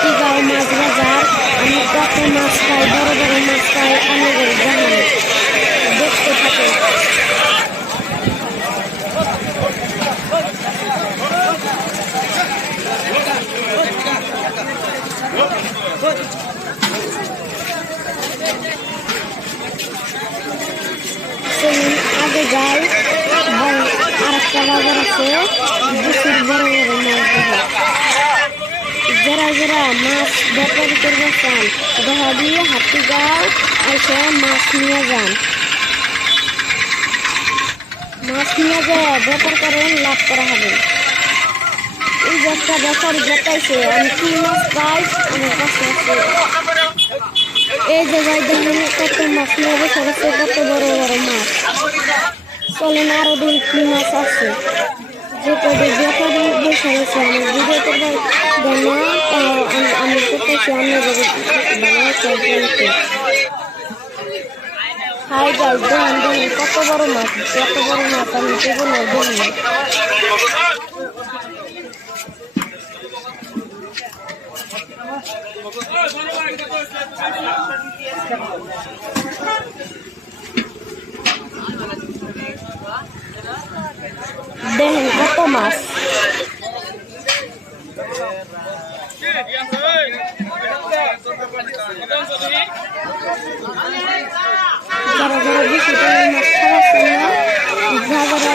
হাতিগাঁও মাছ বাজার। আমি কত মাছ খাই, বড় বড় মাছ খাই, আমাদের জাহান দেখতে থাকে। আগে যাই, আর একটা বাজার আছে, প্রচুর বড় বড় মাছ বাজার। যারা যারা মাছ ব্যাপারী করবে চান, দহাবি হাতিগাঁও এসে মাছ নিয়ে যান। মাছ নিয়ে যায় ব্যাপার করেন, লাভ করা হবে। এই যে একটা ব্যাপারী যেটাইছে, আমি কি মাছ পাই আমার কাছে আছে। এই জায়গায় দেখেন কত মাছ নিয়ে বসে গেছে, কত বড় বড় মাছ। চলেন আরো দুই কি মাছ আছে, যেটা ব্যাপারী বসে গেছে। আমার ভিডিওতে আমি করতেছি হাই গাই দেখেন দেখেন কত বড় মাছ, কত বড় মাছ আমি জীবনে দেখিনি। দেখেন কত মাছ। যারা যারা বেশি করে মাছ খাওয়ার জন্য যারা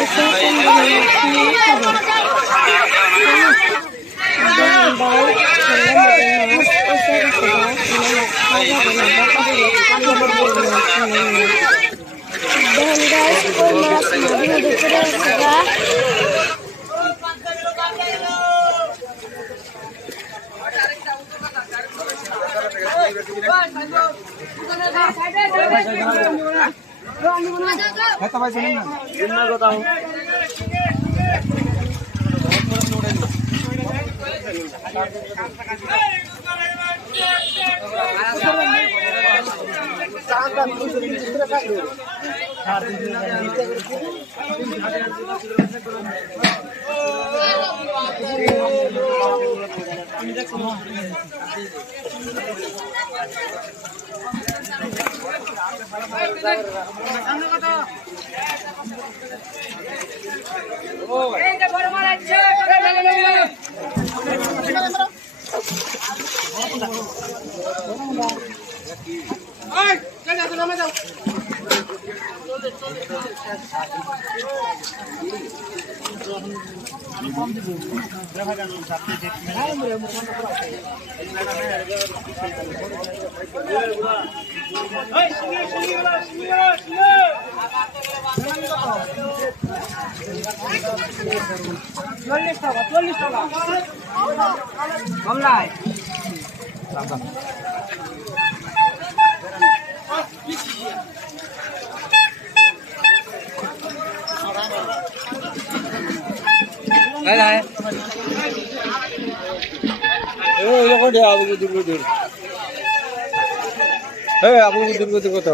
আছে কত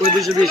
220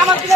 আমার কি